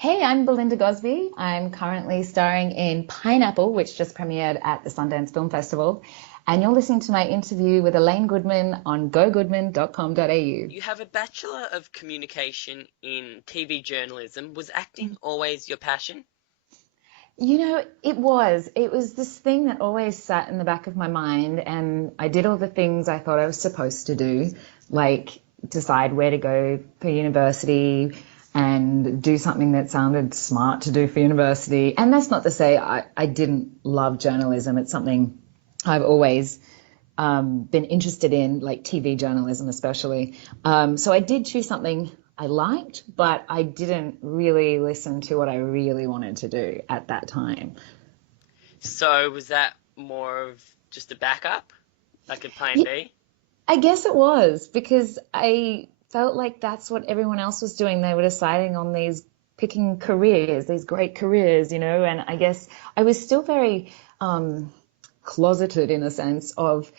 Hey, I'm Belinda Gosbee. I'm currently starring in Pineapple, which just premiered at the Sundance Film Festival. And you're listening to my interview with Elaine Goodman on gogoodman.com.au. You have a Bachelor of Communication in TV journalism. Was acting always your passion? It was this thing that always sat in the back of my mind, and I did all the things I thought I was supposed to do, like decide where to go for university and do something that sounded smart to do for university. And that's not to say I didn't love journalism. It's something I've always been interested in, like TV journalism especially. So I did choose something I liked, but I didn't really listen to what I really wanted to do at that time. So was that more of just a backup, like a plan Yeah, B? I guess it was because I felt like that's what everyone else was doing. They were deciding on these picking careers, these great careers, and I guess I was still very closeted in a sense of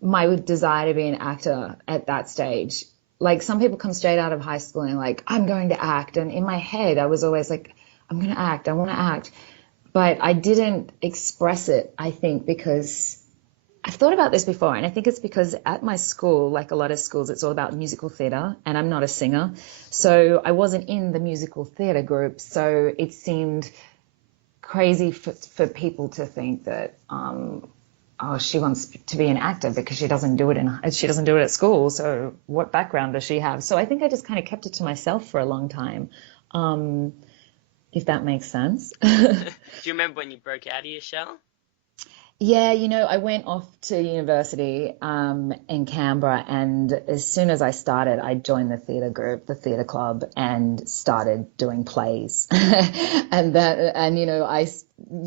my desire to be an actor at that stage. Like some people come straight out of high school and like, I'm going to act. And in my head, I was always like, I'm going to act. I want to act. But I didn't express it, I think, because I've thought about this before. And I think it's because at my school, like a lot of schools, it's all about musical theatre and I'm not a singer. So I wasn't in the musical theatre group. So it seemed crazy for people to think that oh, she wants to be an actor because she doesn't do it at school. So what background does she have? So I think I just kind of kept it to myself for a long time, um, if that makes sense. Do you remember when you broke out of your shell? Yeah, I went off to university in Canberra, and as soon as I started, I joined the theatre group, the theatre club, and started doing plays. And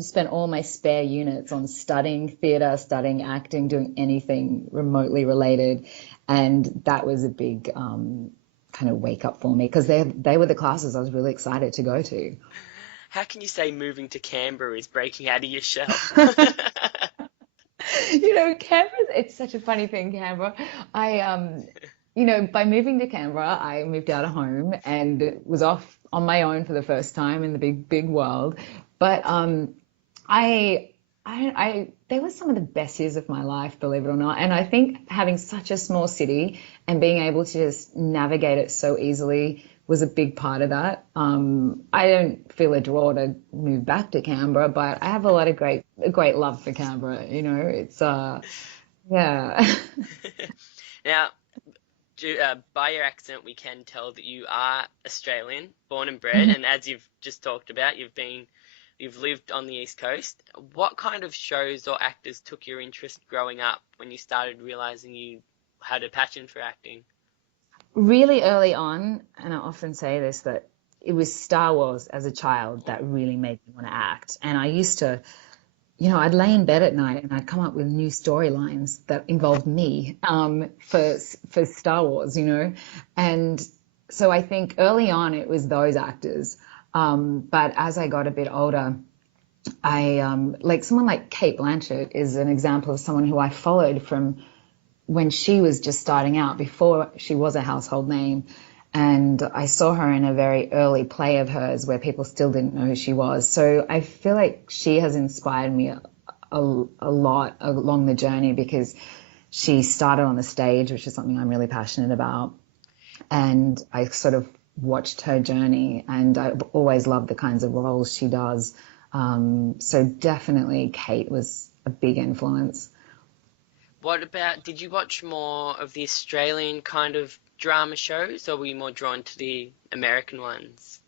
spent all my spare units on studying theatre, studying acting, doing anything remotely related, and that was a big kind of wake up for me because they were the classes I was really excited to go to. How can you say moving to Canberra is breaking out of your shell? Canberra, it's such a funny thing, Canberra. By moving to Canberra, I moved out of home and was off on my own for the first time in the big, big world. But I, they were some of the best years of my life, believe it or not. And I think having such a small city and being able to just navigate it so easily was a big part of that. I don't feel a draw to move back to Canberra, but I have a great love for Canberra. It's yeah. Now, by your accent, we can tell that you are Australian, born and bred, and as you've just talked about, you've lived on the East Coast. What kind of shows or actors took your interest growing up when you started realizing you had a passion for acting? Really early on, and I often say this, that it was Star Wars as a child that really made me want to act. And I used to, I'd lay in bed at night and I'd come up with new storylines that involved me for Star Wars, And so I think early on it was those actors. But as I got a bit older, I like someone like Kate Blanchett is an example of someone who I followed from when she was just starting out, before she was a household name. And I saw her in a very early play of hers where people still didn't know who she was. So I feel like she has inspired me a lot along the journey because she started on the stage, which is something I'm really passionate about. And I sort of watched her journey and I always loved the kinds of roles she does. So definitely Kate was a big influence. What about, did you watch more of the Australian kind of drama shows, or were you more drawn to the American ones?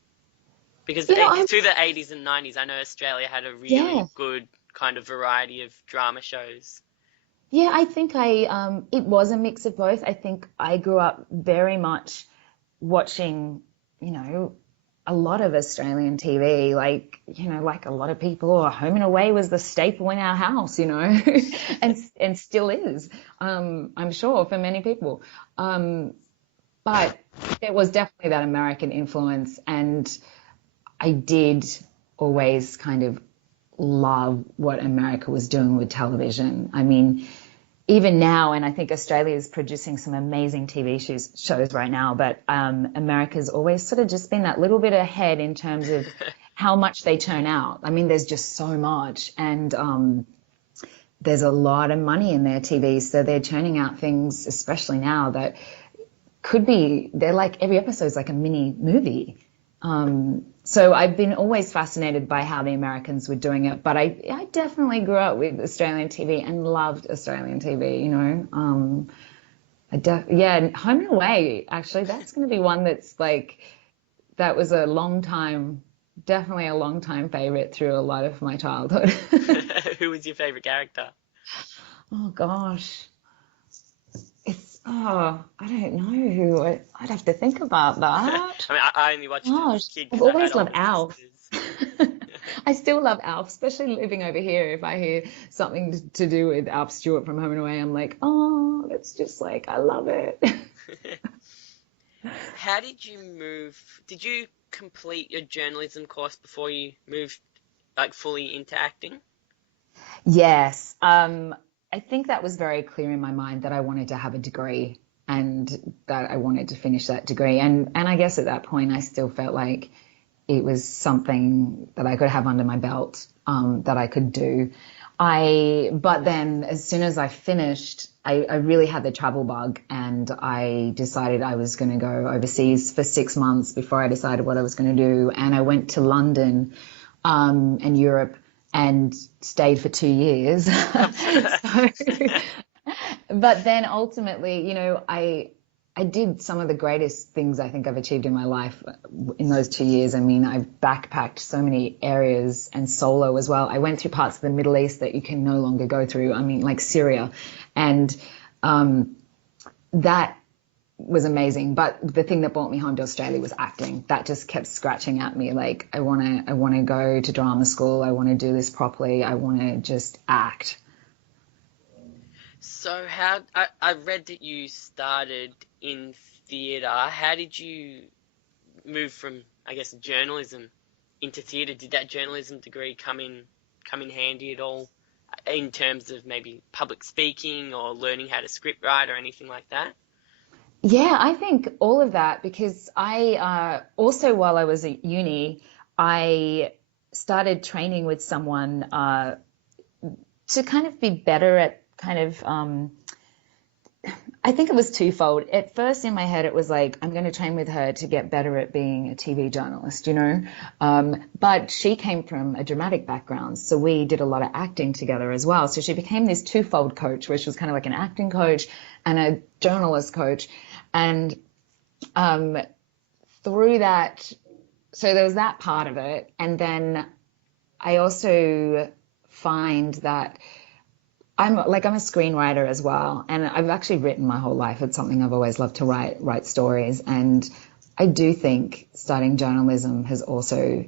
Because You know, I'm, through the 80s and 90s, I know Australia had a yeah. really good kind of variety of drama shows. Yeah, I think it was a mix of both. I think I grew up very much watching, you know, a lot of Australian TV, like a lot of people, or Home and Away was the staple in our house, and still is, I'm sure for many people. But there was definitely that American influence, and I did always kind of love what America was doing with television. I mean, even now, and I think Australia is producing some amazing TV shows right now, but America's always sort of just been that little bit ahead in terms of how much they turn out. I mean, there's just so much, and there's a lot of money in their TV, so they're churning out things, especially now, that they're like, every episode's like a mini movie. So I've been always fascinated by how the Americans were doing it, but I definitely grew up with Australian TV and loved Australian TV, you know. Yeah, Home and Away, actually, that's going to be one that's like, that was definitely a long time favorite through a lot of my childhood. Who was your favorite character? Oh gosh. I don't know who. I'd have to think about that. I mean, I only watched it as Gosh, a kid I've because I had always loved older Alf. sisters. I still love Alf, especially living over here. If I hear something to do with Alf Stewart from Home and Away, I'm like, oh, it's just like, I love it. How did you move? Did you complete your journalism course before you moved like fully into acting? Yes. I think that was very clear in my mind that I wanted to have a degree and that I wanted to finish that degree. And I guess at that point, I still felt like it was something that I could have under my belt, that I could do. But then as soon as I finished, I really had the travel bug, and I decided I was going to go overseas for 6 months before I decided what I was going to do. And I went to London, and Europe, and stayed for 2 years. So, but then ultimately, you know, I did some of the greatest things I think I've achieved in my life in those 2 years. I mean, I've backpacked so many areas and solo as well. I went through parts of the Middle East that you can no longer go through. I mean, like Syria, and that was amazing. But the thing that brought me home to Australia was acting. That just kept scratching at me. Like, I want to go to drama school. I want to do this properly. I want to just act. So I read that you started in theatre. How did you move from, I guess, journalism into theatre? Did that journalism degree come in handy at all in terms of maybe public speaking or learning how to script write or anything like that? Yeah, I think all of that, because I also, while I was at uni, I started training with someone to kind of be better at kind of, I think it was twofold. At first in my head, it was like, I'm going to train with her to get better at being a TV journalist, you know? But she came from a dramatic background, so we did a lot of acting together as well. So she became this twofold coach, which was kind of like an acting coach and a journalist coach. And through that, so there was that part of it. And then I also find that I'm a screenwriter as well, and I've actually written my whole life. It's something I've always loved to write stories, and I do think studying journalism has also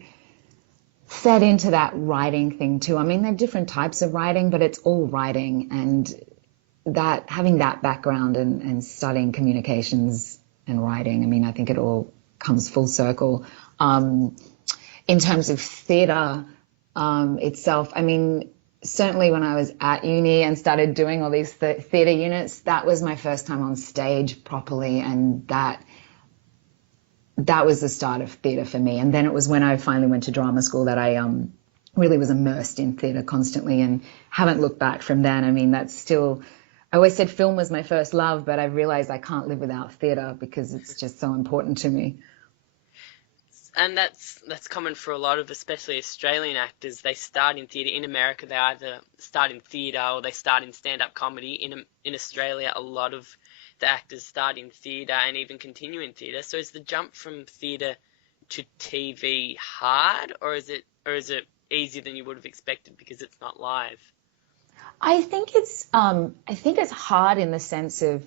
fed into that writing thing too. I mean, there are different types of writing, but it's all writing, and that having that background and studying communications and writing, I mean, I think it all comes full circle. In terms of theatre itself, I mean, certainly when I was at uni and started doing all these theatre units, that was my first time on stage properly, and that was the start of theatre for me. And then it was when I finally went to drama school that I really was immersed in theatre constantly and haven't looked back from then. I mean, that's still, I always said film was my first love, but I've realised I can't live without theatre because it's just so important to me. And that's common for a lot of, especially Australian actors. They start in theatre. In America, they either start in theatre or they start in stand-up comedy. In Australia, a lot of the actors start in theatre and even continue in theatre. So is the jump from theatre to TV hard, or is it easier than you would have expected because it's not live? I think it's hard in the sense of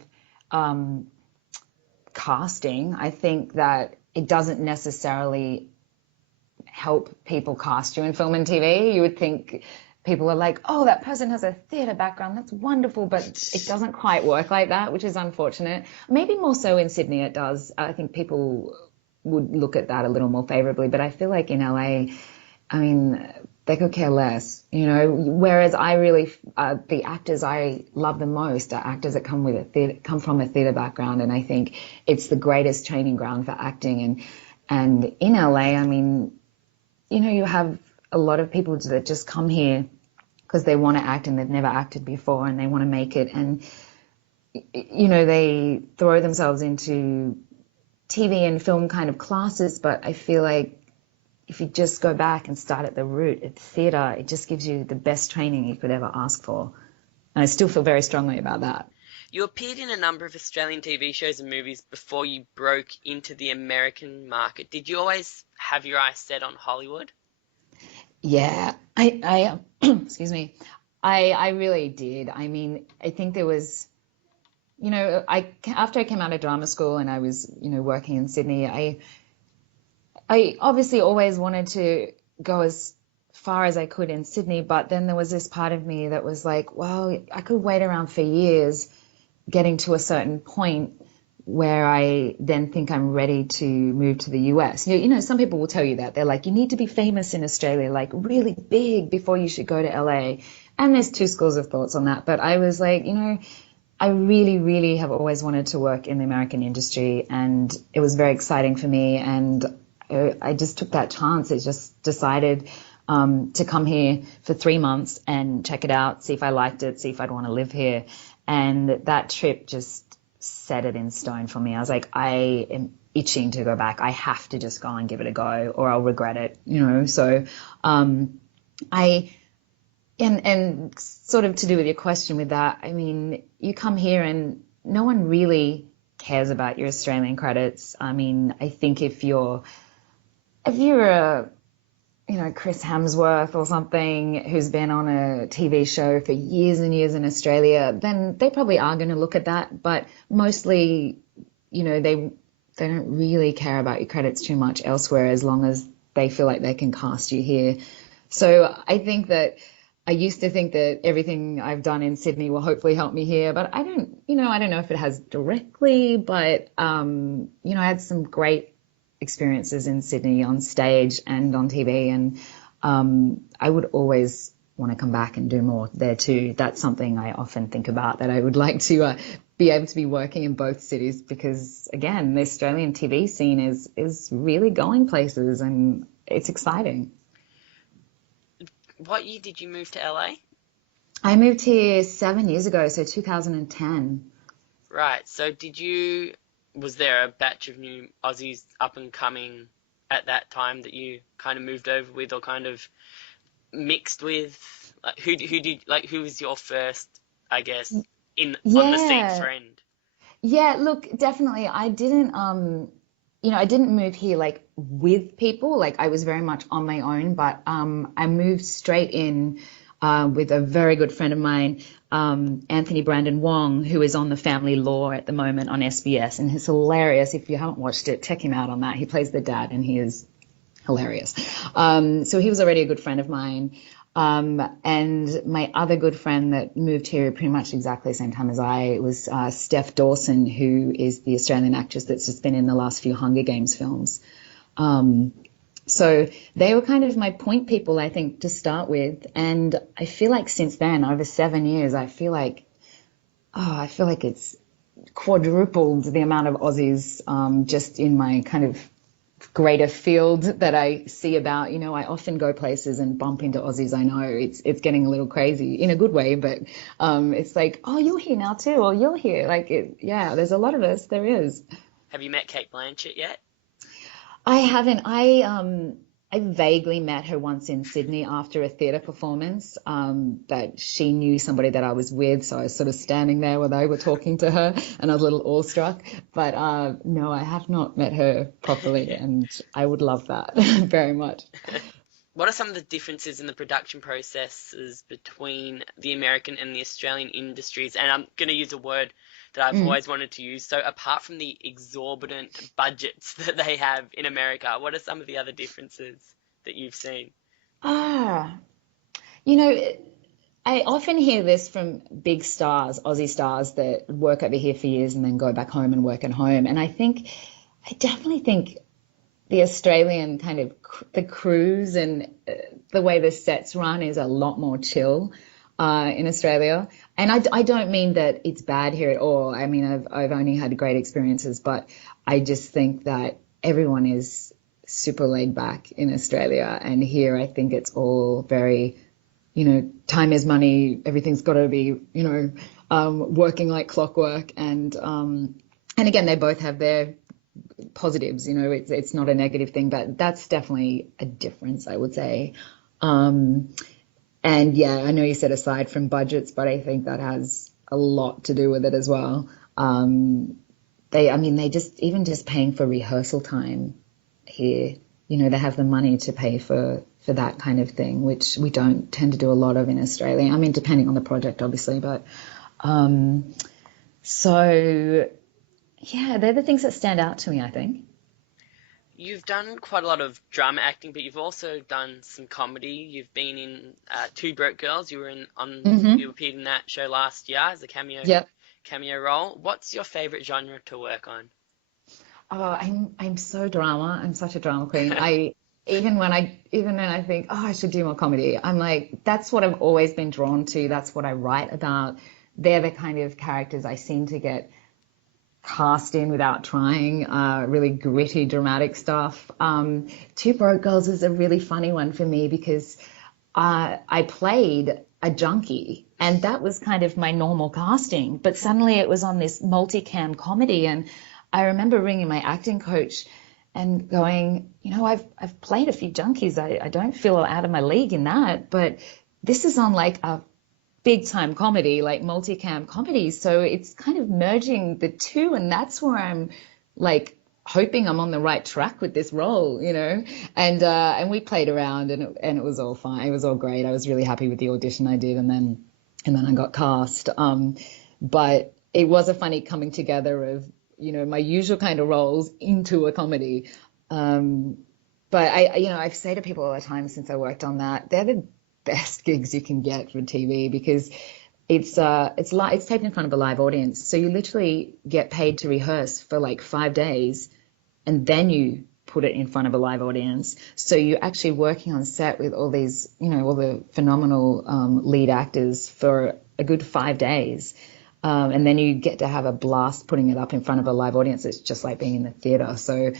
casting. I think that it doesn't necessarily help people cast you in film and TV. You would think people are like, oh, that person has a theatre background, that's wonderful, but it doesn't quite work like that, which is unfortunate. Maybe more so in Sydney it does. I think people would look at that a little more favourably, but I feel like in LA, I mean, they could care less, you know. Whereas I really, the actors I love the most are actors that come from a theatre background, and I think it's the greatest training ground for acting. And in LA, I mean, you know, you have a lot of people that just come here because they want to act and they've never acted before and they want to make it, and you know, they throw themselves into TV and film kind of classes, but I feel like if you just go back and start at the root, at theatre, it just gives you the best training you could ever ask for. And I still feel very strongly about that. You appeared in a number of Australian TV shows and movies before you broke into the American market. Did you always have your eyes set on Hollywood? Yeah, excuse me, I really did. I mean, I think there was, you know, after I came out of drama school and I was, you know, working in Sydney, I obviously always wanted to go as far as I could in Sydney, but then there was this part of me that was like, well, I could wait around for years getting to a certain point where I then think I'm ready to move to the US. You know, some people will tell you that. They're like, you need to be famous in Australia, like really big before you should go to LA. And there's two schools of thoughts on that. But I was like, you know, I really, really have always wanted to work in the American industry, and it was very exciting for me. And I just took that chance. I just decided to come here for 3 months and check it out, see if I liked it, see if I'd want to live here. And that trip just set it in stone for me. I was like, I am itching to go back. I have to just go and give it a go or I'll regret it, you know. So I and sort of to do with your question with that, I mean, you come here and no one really cares about your Australian credits. I mean, I think if you're a, you know, Chris Hemsworth or something who's been on a TV show for years and years in Australia, then they probably are going to look at that. But mostly, you know, they don't really care about your credits too much elsewhere as long as they feel like they can cast you here. So I think that I used to think that everything I've done in Sydney will hopefully help me here, but I don't know if it has directly, but you know, I had some great experiences in Sydney on stage and on TV, and I would always want to come back and do more there too. That's something I often think about, that I would like to be able to be working in both cities, because again, the Australian TV scene is really going places and it's exciting. What year did you move to LA? I moved here 7 years ago, so 2010. Right. So was there a batch of new Aussies up and coming at that time that you kind of moved over with or kind of mixed with? Like, who was your first, I guess, on the scene Yeah. friend? Yeah, look, definitely. You know, I didn't move here like with people. Like I was very much on my own, but I moved straight in with a very good friend of mine, Anthony Brandon Wong, who is on the Family Law at the moment on SBS, and he's hilarious. If you haven't watched it, check him out on that. He plays the dad, and he is hilarious. So he was already a good friend of mine. And my other good friend that moved here pretty much exactly the same time as I was Steph Dawson, who is the Australian actress that's just been in the last few Hunger Games films. So they were kind of my point people, I think, to start with. And I feel like since then, over 7 years, I feel like it's quadrupled the amount of Aussies just in my kind of greater field that I see about. You know, I often go places and bump into Aussies. I know it's getting a little crazy in a good way, but it's like, oh, you're here now too, or you're here. Like, yeah, there's a lot of us. There is. Have you met Kate Blanchett yet? I haven't. I vaguely met her once in Sydney after a theatre performance, but she knew somebody that I was with, so I was sort of standing there while they were talking to her, and I was a little awestruck. But no, I have not met her properly, and I would love that very much. What are some of the differences in the production processes between the American and the Australian industries? And I'm going to use a word that I've Mm. always wanted to use. So apart from the exorbitant budgets that they have in America, what are some of the other differences that you've seen? Ah, you know, I often hear this from big stars, Aussie stars that work over here for years and then go back home and work at home. And I definitely think the Australian kind of the crews and the way the sets run is a lot more chill in Australia. And I don't mean that it's bad here at all. I mean, I've only had great experiences, but I just think that everyone is super laid back in Australia. And here I think it's all very, time is money. Everything's got to be, working like clockwork. And again, they both have their positives, it's not a negative thing, but that's definitely a difference, I would say. And yeah, I know you said aside from budgets, but I think that has a lot to do with it as well. They just, even just paying for rehearsal time here, they have the money to pay for that kind of thing, which we don't tend to do a lot of in Australia. I mean, depending on the project, obviously, but so yeah, they're the things that stand out to me, I think. You've done quite a lot of drama acting, but you've also done some comedy. You've been in Two Broke Girls. You appeared in that show last year as a Yep. cameo role. What's your favorite genre to work on? Oh, I'm so drama. I'm such a drama queen. Even when I think, oh, I should do more comedy, I'm like, that's what I've always been drawn to. That's what I write about. They're the kind of characters I seem to get cast in without trying, really gritty, dramatic stuff. Two Broke Girls is a really funny one for me because I played a junkie and that was kind of my normal casting, but suddenly it was on this multicam comedy. And I remember ringing my acting coach and going, I've played a few junkies. I don't feel out of my league in that, but this is on like a big time comedy, like multicam comedy. So it's kind of merging the two. And that's where I'm like hoping I'm on the right track with this role, and we played around and it was all fine. It was all great. I was really happy with the audition I did. And then I got cast. But it was a funny coming together of, my usual kind of roles into a comedy. But I say to people all the time since I worked on that, they're the best gigs you can get for TV because it's taped in front of a live audience. So you literally get paid to rehearse for like 5 days and then you put it in front of a live audience. So you're actually working on set with all these, all the phenomenal lead actors for a good 5 days. And then you get to have a blast putting it up in front of a live audience. It's just like being in the theater. So,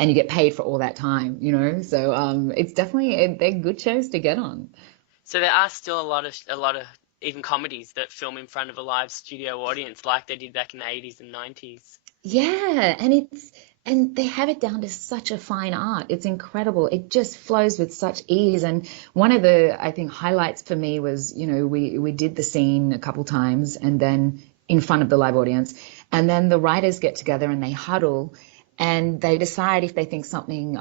and you get paid for all that time, So it's definitely they're good shows to get on. So there are still a lot of even comedies that film in front of a live studio audience, like they did back in the 80s and 90s. Yeah, and they have it down to such a fine art. It's incredible. It just flows with such ease. And one of the, I think, highlights for me was, we did the scene a couple times and then in front of the live audience, and then the writers get together and they huddle. And they decide if they think something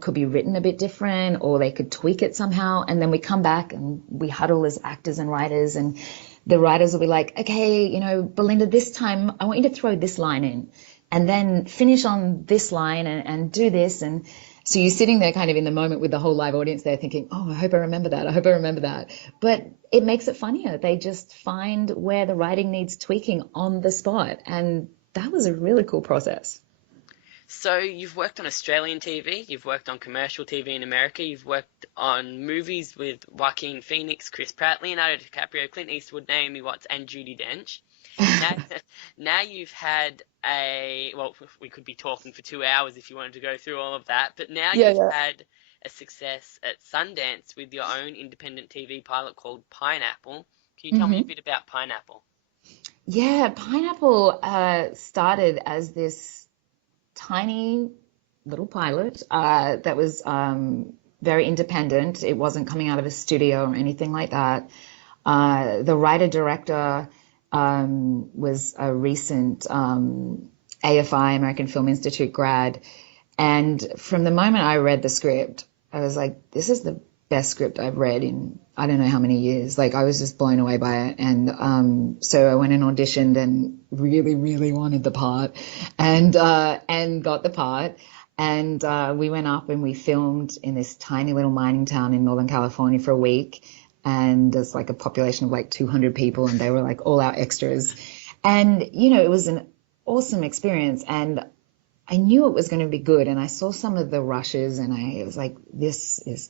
could be written a bit different or they could tweak it somehow. And then we come back and we huddle as actors and writers. And the writers will be like, okay, Belinda, this time I want you to throw this line in and then finish on this line and do this. And so you're sitting there kind of in the moment with the whole live audience there thinking, oh, I hope I remember that. I hope I remember that. But it makes it funnier. They just find where the writing needs tweaking on the spot. And that was a really cool process. So you've worked on Australian TV, you've worked on commercial TV in America, you've worked on movies with Joaquin Phoenix, Chris Pratt, Leonardo DiCaprio, Clint Eastwood, Naomi Watts, and Judi Dench. Now you've had we could be talking for 2 hours if you wanted to go through all of that, but now you've had a success at Sundance with your own independent TV pilot called Pineapple. Can you tell me a bit about Pineapple? Yeah, Pineapple started as this tiny little pilot that was very independent. It wasn't coming out of a studio or anything like that. The writer-director was a recent AFI, American Film Institute grad. And from the moment I read the script, I was like, this is the best script I've read in I don't know how many years. Like I was just blown away by it. And so I went and auditioned and really, really wanted the part and got the part. And we went up and we filmed in this tiny little mining town in Northern California for a week. And there's like a population of like 200 people and they were like all our extras. And, it was an awesome experience. And I knew it was going to be good, and I saw some of the rushes, and I was like,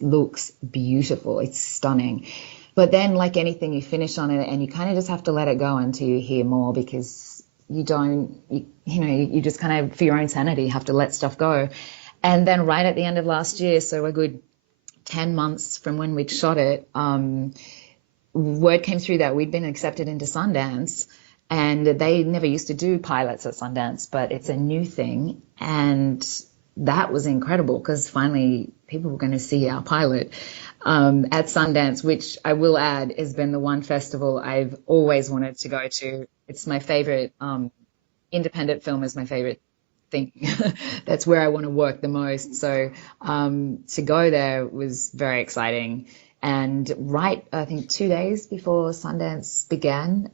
looks beautiful. It's stunning. But then, like anything, you finish on it, and you kind of just have to let it go until you hear more, because you just kind of, for your own sanity, have to let stuff go. And then right at the end of last year, so a good 10 months from when we'd shot it, word came through that we'd been accepted into Sundance, and they never used to do pilots at Sundance, but it's a new thing. And that was incredible, because finally people were going to see our pilot at Sundance, which I will add has been the one festival I've always wanted to go to. It's my favorite. Independent film is my favorite thing. That's where I want to work the most. So to go there was very exciting. And right, I think 2 days before Sundance began,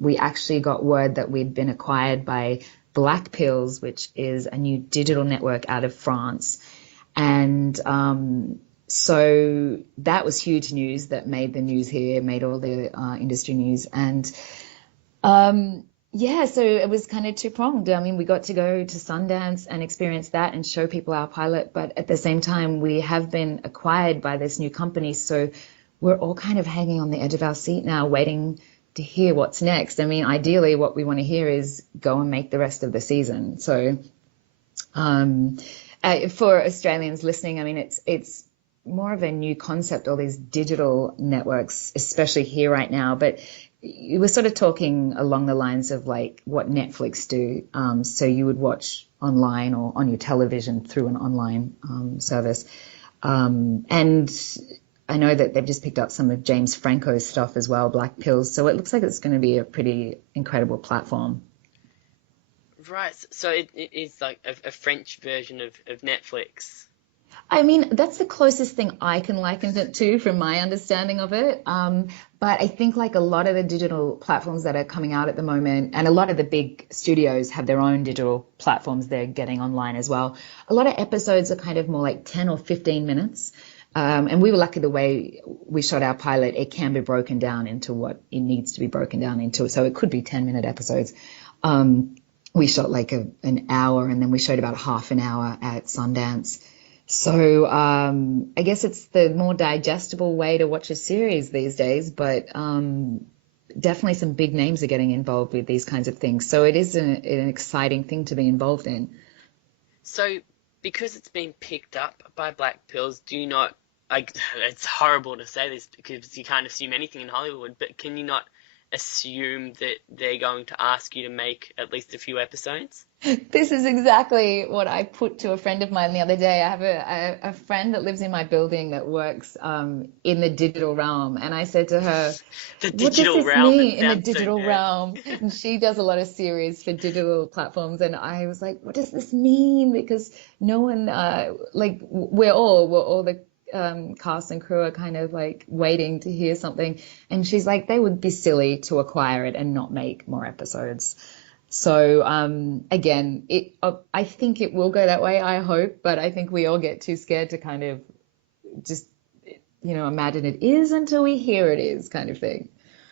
we actually got word that we'd been acquired by Black Pills, which is a new digital network out of France. And so that was huge news, that made the news here, made all the industry news. And yeah, so it was kind of two-pronged. I mean, we got to go to Sundance and experience that and show people our pilot, but at the same time, we have been acquired by this new company, so we're all kind of hanging on the edge of our seat now, waiting to hear what's next. I mean, ideally, what we want to hear is go and make the rest of the season. So for Australians listening, I mean, it's more of a new concept, all these digital networks, especially here right now, but you were sort of talking along the lines of like what Netflix do. So you would watch online or on your television through an online service. And I know that they've just picked up some of James Franco's stuff as well, Black Pills. So it looks like it's going to be a pretty incredible platform. Right. So it is like a French version of Netflix. I mean, that's the closest thing I can liken it to from my understanding of it. But I think like a lot of the digital platforms that are coming out at the moment, and a lot of the big studios have their own digital platforms they're getting online as well. A lot of episodes are kind of more like 10 or 15 minutes. And we were lucky the way we shot our pilot, it can be broken down into what it needs to be broken down into. So it could be 10-minute episodes. We shot like an hour, and then we showed about half an hour at Sundance. So I guess it's the more digestible way to watch a series these days, but definitely some big names are getting involved with these kinds of things. So it is an exciting thing to be involved in. So because it's been picked up by Black Pills, do you not, like, it's horrible to say this because you can't assume anything in Hollywood, but can you not assume that they're going to ask you to make at least a few episodes? This is exactly what I put to a friend of mine the other day. I have a friend that lives in my building that works in the digital realm. And I said to her, The what does digital this realm, mean it in the sounds so digital good. realm? And she does a lot of series for digital platforms. And I was like, what does this mean? Because no one, like, we're all the cast and crew are kind of like waiting to hear something. And she's like, they would be silly to acquire it and not make more episodes. So again, I think it will go that way, I hope, but I think we all get too scared to kind of just, imagine it is until we hear it is kind of thing.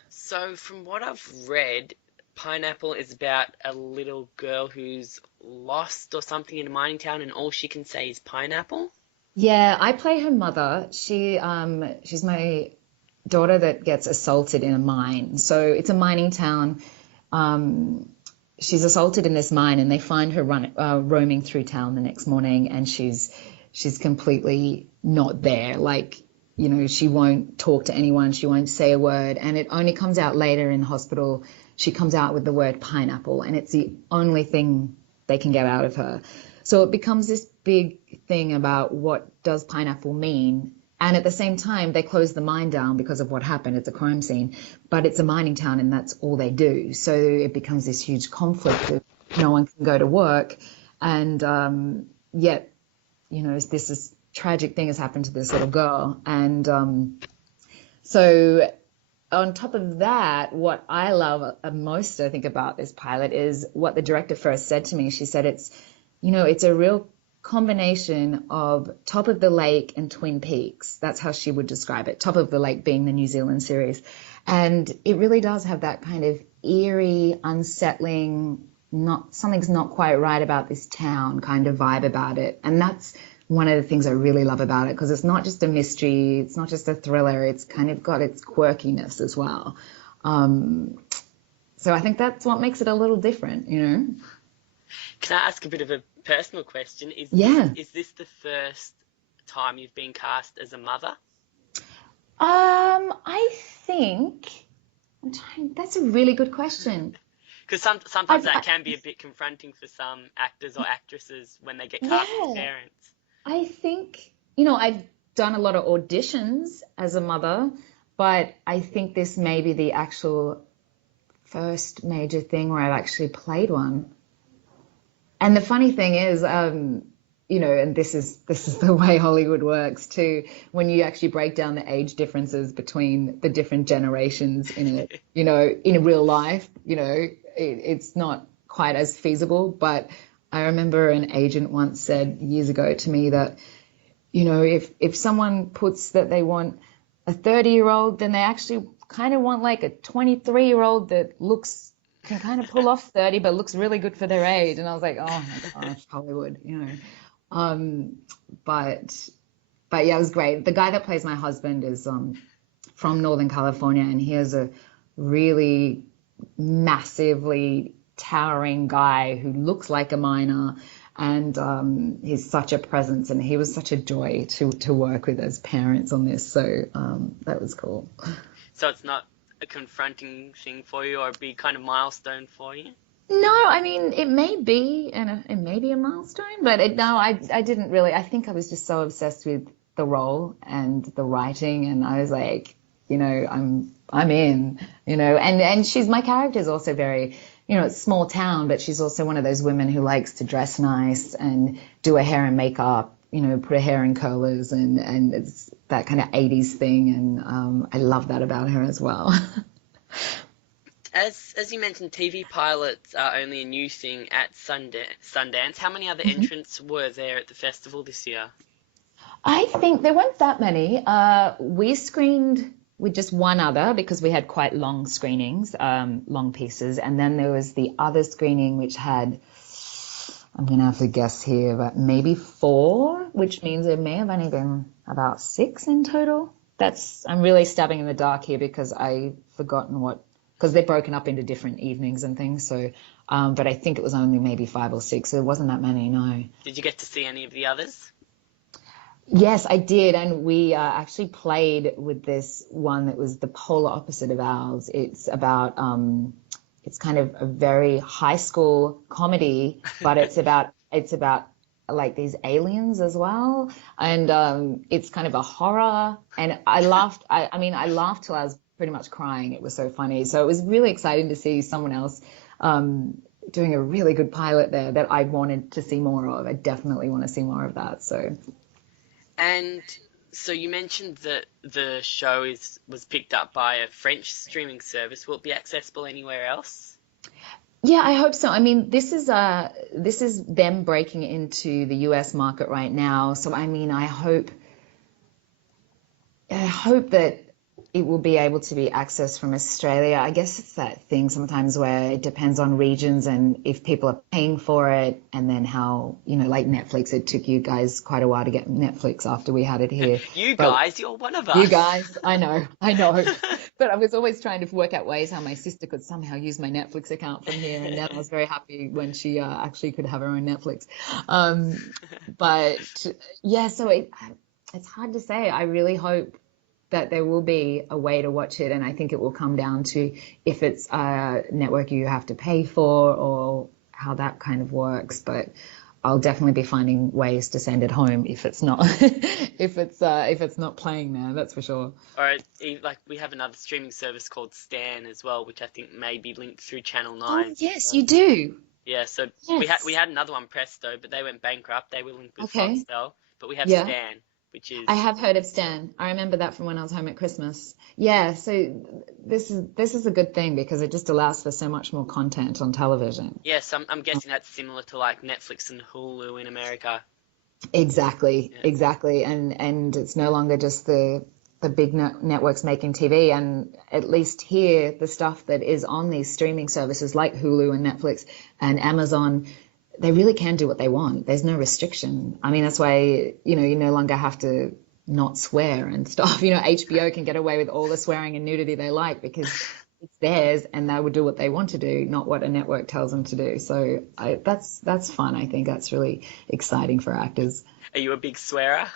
So from what I've read, Pineapple is about a little girl who's lost or something in a mining town, and all she can say is pineapple. Yeah, I play her mother. She's my daughter that gets assaulted in a mine. So it's a mining town. Um, she's assaulted in this mine, and they find her roaming through town the next morning, and she's completely not there. Like, she won't talk to anyone, she won't say a word, and it only comes out later in hospital. She comes out with the word pineapple, and it's the only thing they can get out of her. So it becomes this big thing about what does pineapple mean. And at the same time, they close the mine down because of what happened. It's a crime scene, but it's a mining town, and that's all they do. So it becomes this huge conflict of no one can go to work. And yet, this tragic thing has happened to this little girl. And so on top of that, what I love most, I think, about this pilot is what the director first said to me. She said it's a real combination of Top of the Lake and Twin Peaks. That's how she would describe it. Top of the Lake being the New Zealand series. And it really does have that kind of eerie, unsettling something's not quite right about this town kind of vibe about it. And that's one of the things I really love about it, because it's not just a mystery, it's not just a thriller, it's kind of got its quirkiness as well. So I think that's what makes it a little different, you know? Can I ask a bit of a personal question? Yeah. Is this the first time you've been cast as a mother? I think that's a really good question. Because sometimes that can be a bit confronting for some actors or actresses when they get cast as Yeah, parents. I think, you know, I've done a lot of auditions as a mother, but I think this may be the actual first major thing where I've actually played one. And the funny thing is, you know, and this is the way Hollywood works too. When you actually break down the age differences between the different generations in it, you know, in real life, you know, it's not quite as feasible. But I remember an agent once said years ago to me that, you know, if someone puts that they want a 30-year-old, then they actually kind of want like a 23-year-old that can kind of pull off 30 but looks really good for their age. And I was like, oh my gosh, Hollywood, you know. Um, but yeah, it was great. The guy that plays my husband is from Northern California, and he is a really massively towering guy who looks like a miner, and he's such a presence, and he was such a joy to work with as parents on this. So that was cool. So it's not a confronting thing for you or a big kind of milestone for you? No, I mean it may be, and it may be a milestone, but no, I didn't really. I think I was just so obsessed with the role and the writing, and I was like, you know, I'm in, you know, and she's my character is also very, you know, it's small town, but she's also one of those women who likes to dress nice and do her hair and makeup, you know, put her hair in curlers, and it's that kind of 80s thing, and I love that about her as well. As you mentioned, TV pilots are only a new thing at Sundance. How many other entrants were there at the festival this year? I think there weren't that many. We screened with just one other because we had quite long screenings, long pieces. And then there was the other screening, which had, I'm going to have to guess here, but maybe four, which means there may have only been about six in total. I'm really stabbing in the dark here because I've forgotten because they're broken up into different evenings and things. So, but I think it was only maybe five or six. So it wasn't that many, no. Did you get to see any of the others? Yes, I did, and we actually played with this one that was the polar opposite of ours. It's about it's kind of a very high school comedy, but it's about like these aliens as well, and it's kind of a horror. And I laughed. I mean, I laughed till I was pretty much crying. It was so funny. So it was really exciting to see someone else doing a really good pilot there that I wanted to see more of. I definitely want to see more of that. So. And so you mentioned that the show was picked up by a French streaming service. Will it be accessible anywhere else? Yeah, I hope so. I mean, this is them breaking into the US market right now. So I mean, I hope that it will be able to be accessed from Australia. I guess it's that thing sometimes where it depends on regions and if people are paying for it, and then how, you know, like Netflix, it took you guys quite a while to get Netflix after we had it here. You But guys, you're one of you us. guys, I know. But I was always trying to work out ways how my sister could somehow use my Netflix account from here. And then I was very happy when she actually could have her own Netflix. But yeah, so it's hard to say. I really hope that there will be a way to watch it, and I think it will come down to if it's a network you have to pay for or how that kind of works. But I'll definitely be finding ways to send it home if it's not if it's not playing there. That's for sure. Or like we have another streaming service called Stan as well, which I think may be linked through Channel Oh 9. yes, So you do. yeah, so we Yes. had another one, Presto, but they went bankrupt. They were linked with Okay. Foxtel, but we have Yeah. Stan, which I is have heard of Stan. I remember that from when I was home at Christmas. Yeah, so this is a good thing because it just allows for so much more content on television. yes, I'm guessing that's similar to like Netflix and Hulu in America. Exactly, Yeah. exactly. And it's no longer just the the big networks making TV, and at least here, the stuff that is on these streaming services like Hulu and Netflix and Amazon, they really can do what they want. There's no restriction. I mean, that's why, you no longer have to not swear and stuff. HBO can get away with all the swearing and nudity they like because it's theirs and they will do what they want to do, not what a network tells them to do. So that's fun. I think that's really exciting for actors. Are you a big swearer?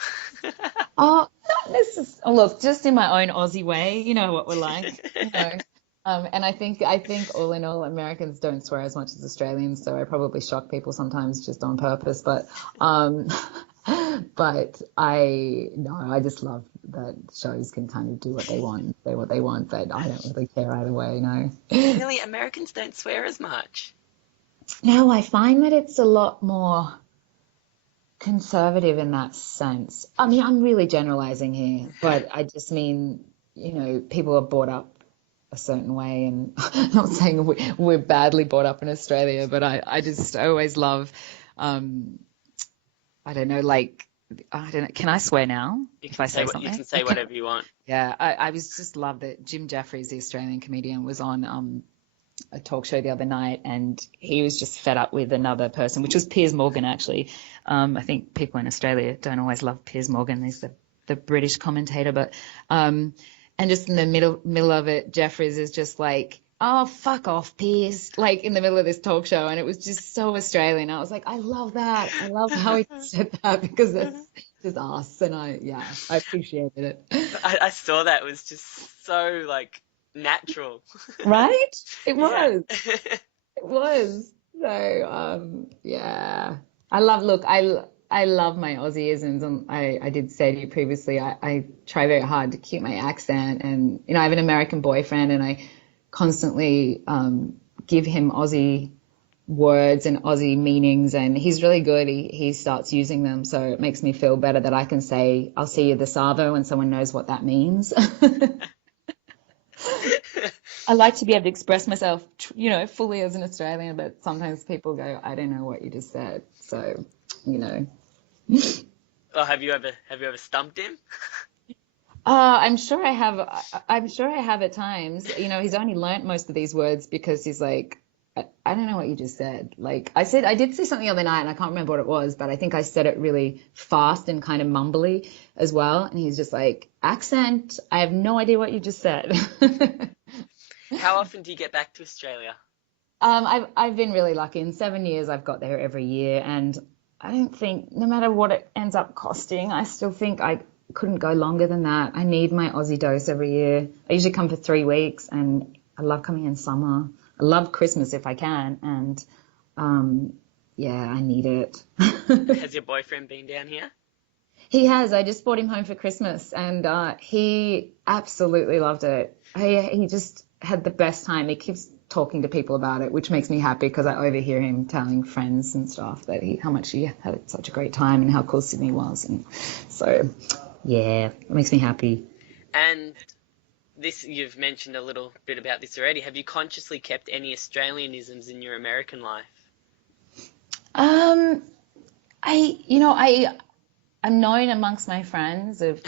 Oh, not necessarily. Look, just in my own Aussie way, you know what we're like. And I think all in all, Americans don't swear as much as Australians, so I probably shock people sometimes just on purpose. But I just love that shows can kind of do what they want, say what they want, but I don't really care either way, no. Really, Americans don't swear as much. No, I find that it's a lot more conservative in that sense. I mean, I'm really generalizing here, but I just mean, people are brought up a certain way, and I'm not saying we're badly brought up in Australia, but I always love, I don't know, can I swear now if I say something? You can say whatever you want. Yeah, I was just love that Jim Jeffries, the Australian comedian, was on a talk show the other night, and he was just fed up with another person, which was Piers Morgan, actually. I think people in Australia don't always love Piers Morgan. He's the British commentator, but and just in the middle of it, Jeffries is just like, "Oh, fuck off, Piers," like in the middle of this talk show, and it was just so Australian. I was like, I love that. I love how he said that because that's just us, and I appreciated it. I saw that. It was just so natural. Right? It was. Yeah. It was. So, yeah. I love my Aussieisms, and I did say to you previously, I try very hard to keep my accent, and, I have an American boyfriend, and I constantly give him Aussie words and Aussie meanings, and he's really good. He starts using them, so it makes me feel better that I can say, "I'll see you this Arvo," and someone knows what that means. I like to be able to express myself, fully as an Australian, but sometimes people go, "I don't know what you just said." So, Well, have you ever stumped him? I'm sure I have. I'm sure I have at times. He's only learnt most of these words because he's like, I don't know what you just said. Like I did say something the other night, and I can't remember what it was, but I think I said it really fast and kind of mumbly as well. And he's just like, "Accent, I have no idea what you just said." How often do you get back to Australia? I've been really lucky. In 7 years, I've got there every year, and I don't think, no matter what it ends up costing, I still think I couldn't go longer than that. I need my Aussie dose every year. I usually come for 3 weeks, and I love coming in summer. I love Christmas if I can, and I need it. Has your boyfriend been down here? He has. I just brought him home for Christmas, and he absolutely loved it. He just had the best time. He keeps talking to people about it, which makes me happy because I overhear him telling friends and stuff that how much he had such a great time and how cool Sydney was. And so, yeah, it makes me happy. And you've mentioned a little bit about this already. Have you consciously kept any Australianisms in your American life? I'm known amongst my friends of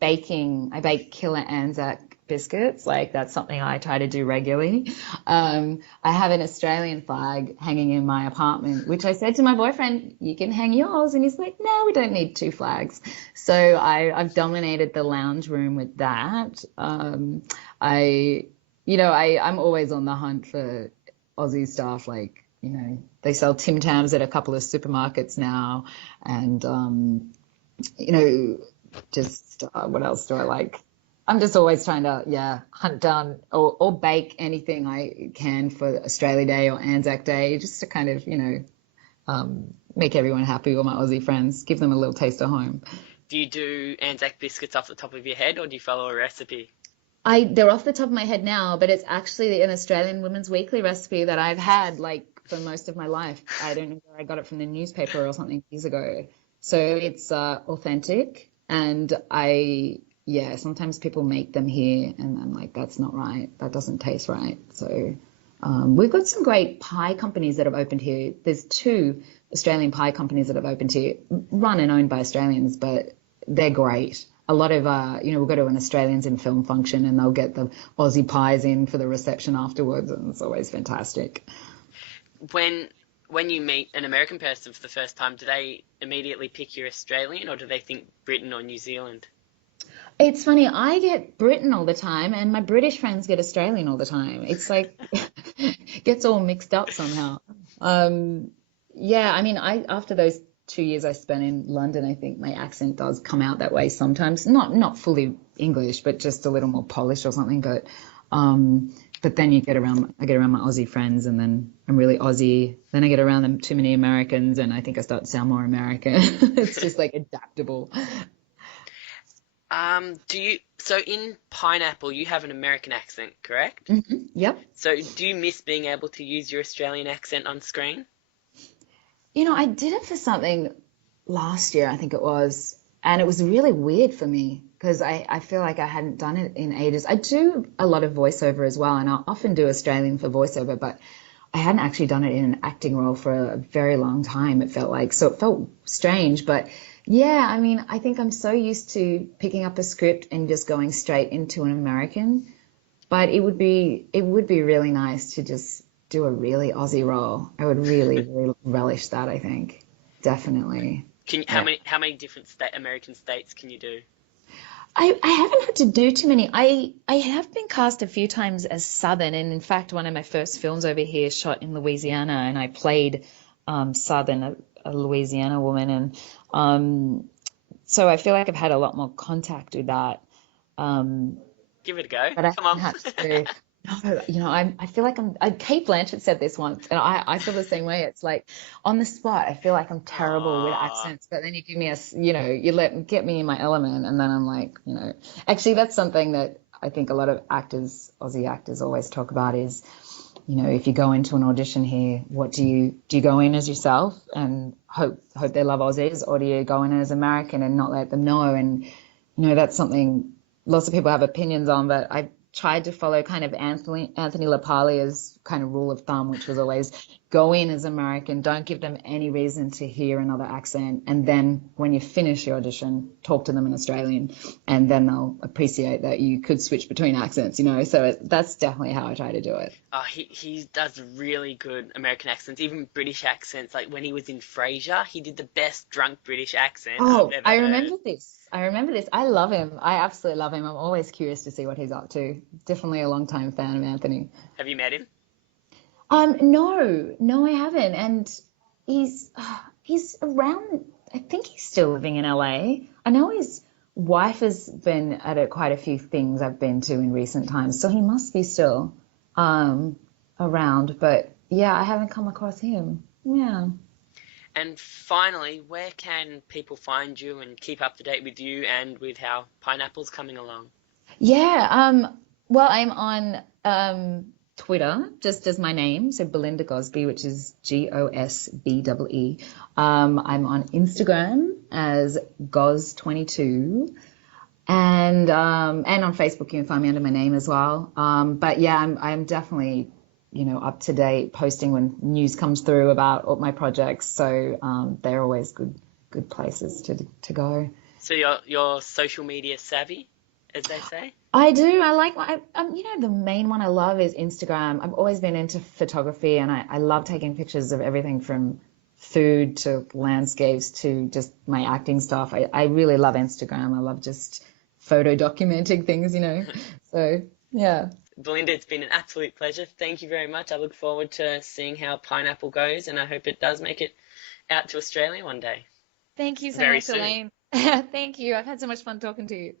baking. I bake killer Anzac biscuits. That's something I try to do regularly. I have an Australian flag hanging in my apartment, which I said to my boyfriend, "You can hang yours." And he's like, "No, we don't need 2 flags." So I've dominated the lounge room with that. I'm always on the hunt for Aussie stuff. They sell Tim Tams at a couple of supermarkets now. And, what else do I like? I'm just always trying to, hunt down or bake anything I can for Australia Day or Anzac Day, just to kind of, make everyone happy, all my Aussie friends, give them a little taste of home. Do you do Anzac biscuits off the top of your head, or do you follow a recipe? They're off the top of my head now, but it's actually an Australian Women's Weekly recipe that I've had for most of my life. I don't know where I got it from, the newspaper or something years ago. So it's authentic, and sometimes people make them here, and I'm like, that's not right. That doesn't taste right. So we've got some great pie companies that have opened here. There's 2 Australian pie companies that have opened here, run and owned by Australians, but they're great. a lot of, we'll go to an Australians in film function and they'll get the Aussie pies in for the reception afterwards, and it's always fantastic. When when you meet an American person for the first time, do they immediately pick you're Australian, or do they think Britain or New Zealand? It's funny, I get Britain all the time, and my British friends get Australian all the time. It's like gets all mixed up somehow. Um, yeah, I mean, I after those 2 years I spent in London, I think my accent does come out that way sometimes. Not fully English, but just a little more polished or something. But then I get around my Aussie friends, and then I'm really Aussie. Then I get around them too many Americans, and I think I start to sound more American. It's just like adaptable. Do you, so in Pineapple, you have an American accent, correct? Yep. So do you miss being able to use your Australian accent on screen? I did it for something last year, I think it was, and it was really weird for me because I feel like I hadn't done it in ages. I do a lot of voiceover as well, and I often do Australian for voiceover, but I hadn't actually done it in an acting role for a very long time, it felt like. So it felt strange, but yeah, I mean, I think I'm so used to picking up a script and just going straight into an American, but it would be really nice to just do a really Aussie role. I would really, really relish that, I think. Definitely. Yeah. How many different American states can you do? I haven't had to do too many. I have been cast a few times as Southern, and in fact, one of my first films over here shot in Louisiana, and I played Southern, a Louisiana woman, and so I feel like I've had a lot more contact with that. Um, Give it a go. but I Come haven't on. had to. No, I feel like Kate Blanchett said this once, and I feel the same way. It's like on the spot, I feel like I'm terrible with Aw. accents, but then you give me you get me in my element, and then I'm like, actually, that's something that I think a lot of actors, Aussie actors, always talk about is, if you go into an audition here, what do you go in as yourself and hope they love Aussies, or do you go in as American and not let them know? And that's something lots of people have opinions on, but I tried to follow kind of Anthony LaPaglia's kind of rule of thumb, which was always go in as American, don't give them any reason to hear another accent, and then when you finish your audition, talk to them in Australian, and then they'll appreciate that you could switch between accents, So that's definitely how I try to do it. He does really good American accents, even British accents. Like when he was in Frasier, he did the best drunk British accent I've Oh, ever I heard. remember this. I remember this. I love him. I absolutely love him. I'm always curious to see what he's up to. Definitely a long time fan of Anthony. Have you met him? No, no, I haven't. And he's around. I think he's still living in LA. I know his wife has been at quite a few things I've been to in recent times, so he must be still around. But yeah, I haven't come across him. Yeah. And finally, where can people find you and keep up to date with you and with how Pineapple's coming along? Yeah, well, I'm on Twitter, just as my name, so Belinda Gosbee, which is Gosbee. I'm on Instagram as Goz22, and on Facebook you can find me under my name as well. But yeah, I'm definitely up to date, posting when news comes through about all my projects. So they're always good places to go. So you're social media savvy, as they say? I do. I like the main one I love is Instagram. I've always been into photography, and I love taking pictures of everything from food to landscapes to just my acting stuff. I really love Instagram. I love just photo documenting things. So yeah. Belinda, it's been an absolute pleasure. Thank you very much. I look forward to seeing how Pineapple goes, and I hope it does make it out to Australia one day. Thank you so Very much, soon. Elaine. Thank you. I've had so much fun talking to you.